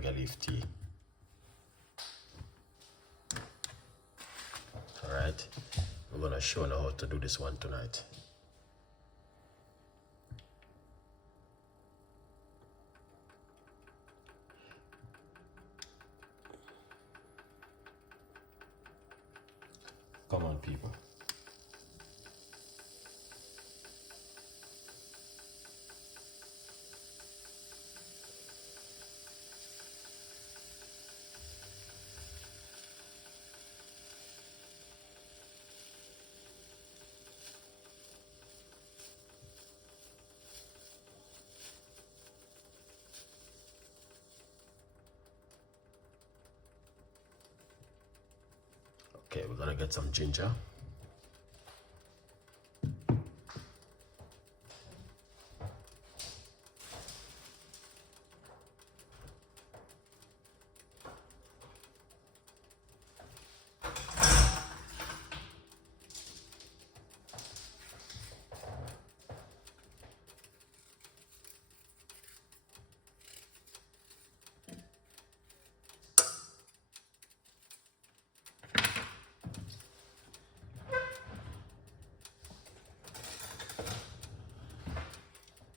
moringa leaf tea. All right, we're gonna show you how to do this one tonight. Come on, people. Okay, we're gonna get some ginger.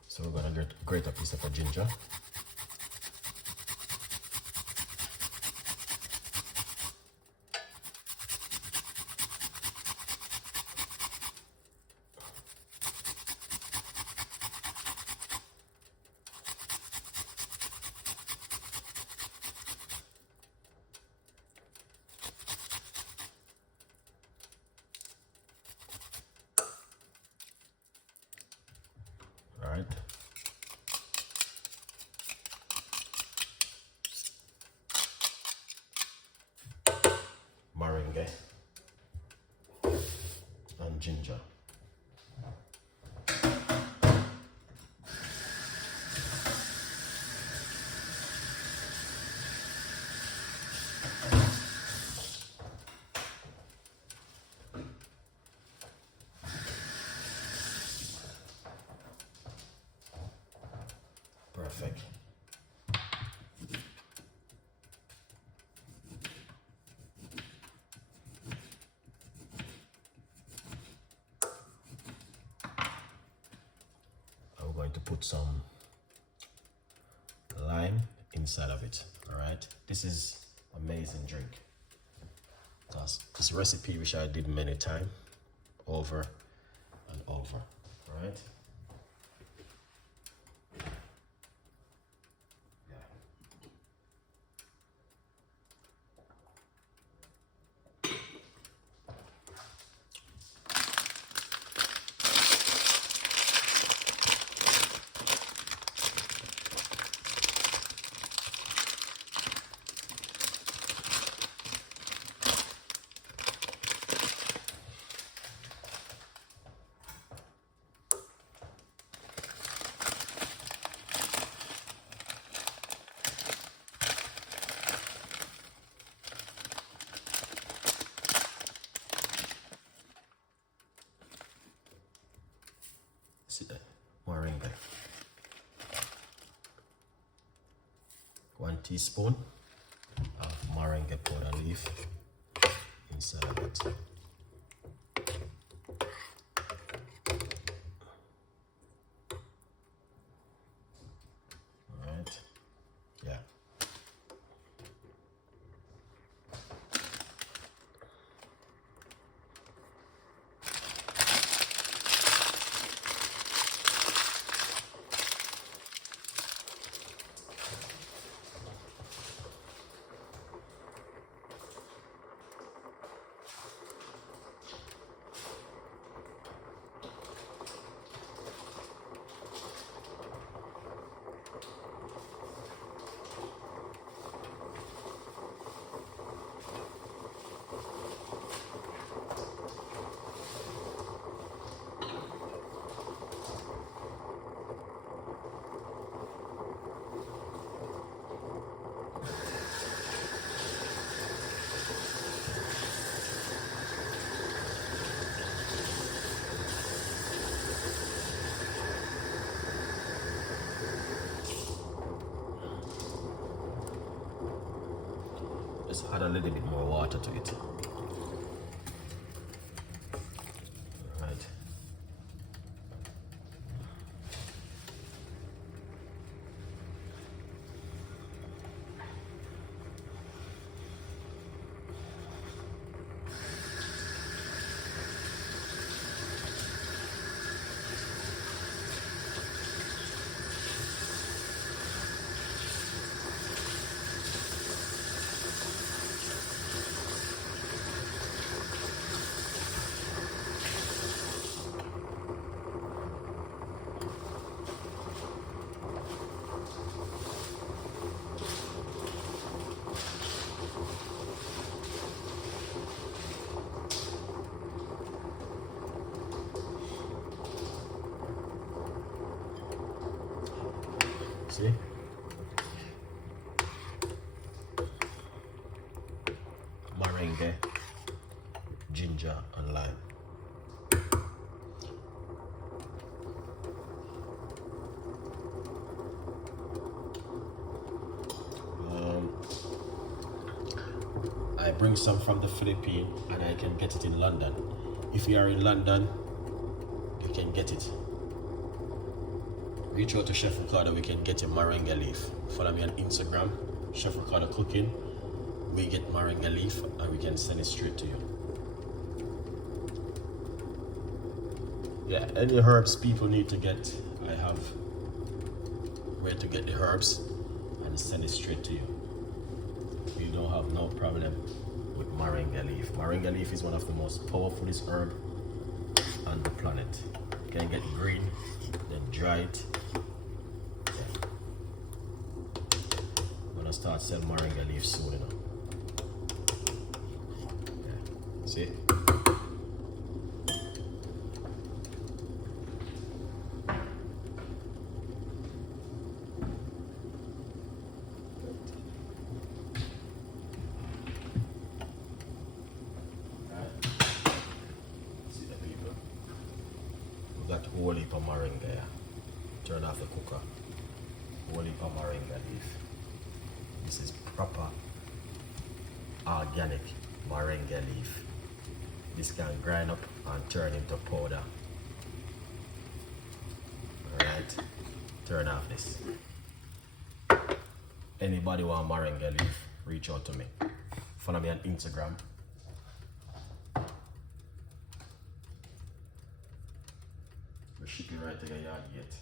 So we're gonna grate a piece of ginger. All right. Maringa and ginger. Perfect. I'm going to put some lime inside of it. All right, this is amazing drink. This recipe which I did many times, over and over. All right. See that? Moringa. 1 teaspoon of moringa powder leaf inside of it. All right. Yeah. Just add a little bit more water to it. Right. See? Maringa, ginger and lime. I bring some from the Philippines and I can get it in London. If you are in London, you can get it. Reach out to Chef Ricardo, we can get a Moringa leaf. Follow me on Instagram, Chef Ricardo Cooking. We get Moringa leaf and we can send it straight to you. Yeah, any herbs people need to get, I have where to get the herbs and send it straight to you. You don't have no problem with Moringa leaf. Moringa leaf is one of the most powerfulest herb on the planet. You can get green, then dry it. Yeah. I'm gonna start selling Moringa leaf soon, you know. Yeah. See? Whole heap of Moringa, yeah. Turn off the cooker. Whole heap of Moringa leaf. This is proper organic Moringa leaf. This can grind up and turn into powder. Alright, turn off this. Anybody want Moringa leaf, reach out to me. Follow me on Instagram. We're shipping right to your yard yet.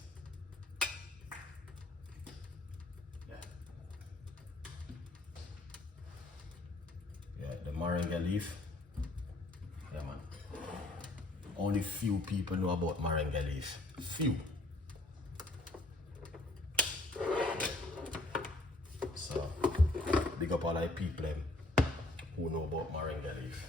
Yeah. Yeah, the Moringa leaf. Yeah, man. Only few people know about Moringa leaf. Few. So, big up all the people who know about Moringa leaf.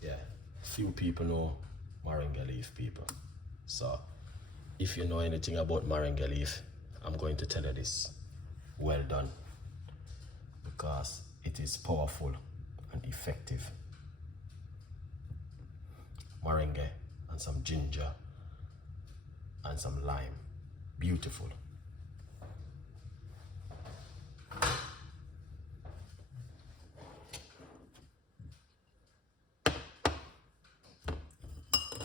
Yeah, few people know Moringa leaf, people. So, if you know anything about Moringa leaf, I'm going to tell you this. Well done. Because it is powerful and effective. Moringa and some ginger and some lime. Beautiful.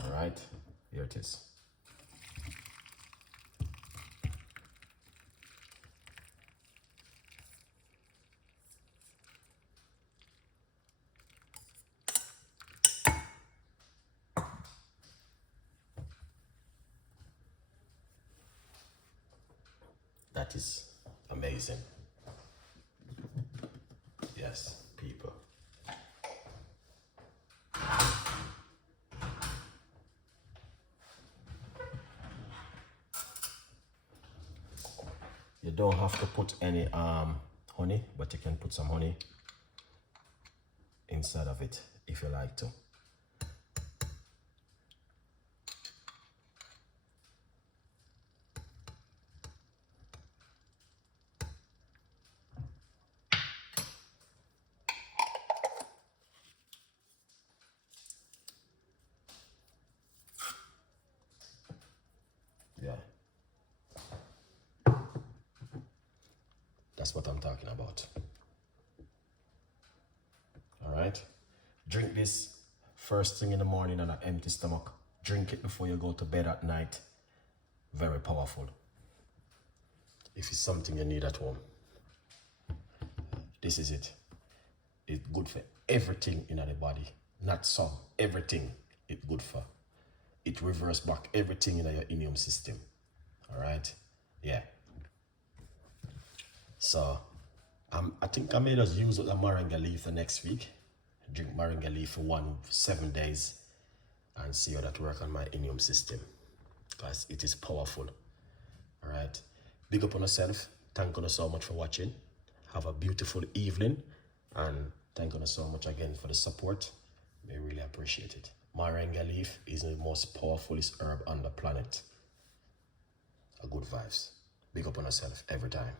Alright, here it is. That is amazing. Yes, people. You don't have to put any honey, but you can put some honey inside of it if you like to. Yeah. That's what I'm talking about. All right. Drink this first thing in the morning on an empty stomach. Drink it before you go to bed at night. Very powerful. If it's something you need at home, this is it. It's good for everything in the body. Not some, everything it's good for. It reverse back everything in your immune system. All right. Yeah. So I think I may just use the moringa leaf the next week. Drink moringa leaf for 7 days and see how that work on my immune system, because it is powerful. All right. Big up on yourself. Thank you so much for watching. Have a beautiful evening, and thank you so much again for the support. We really appreciate it. Moringa leaf is the most powerfulest herb on the planet. A good vibes. Big up on yourself every time.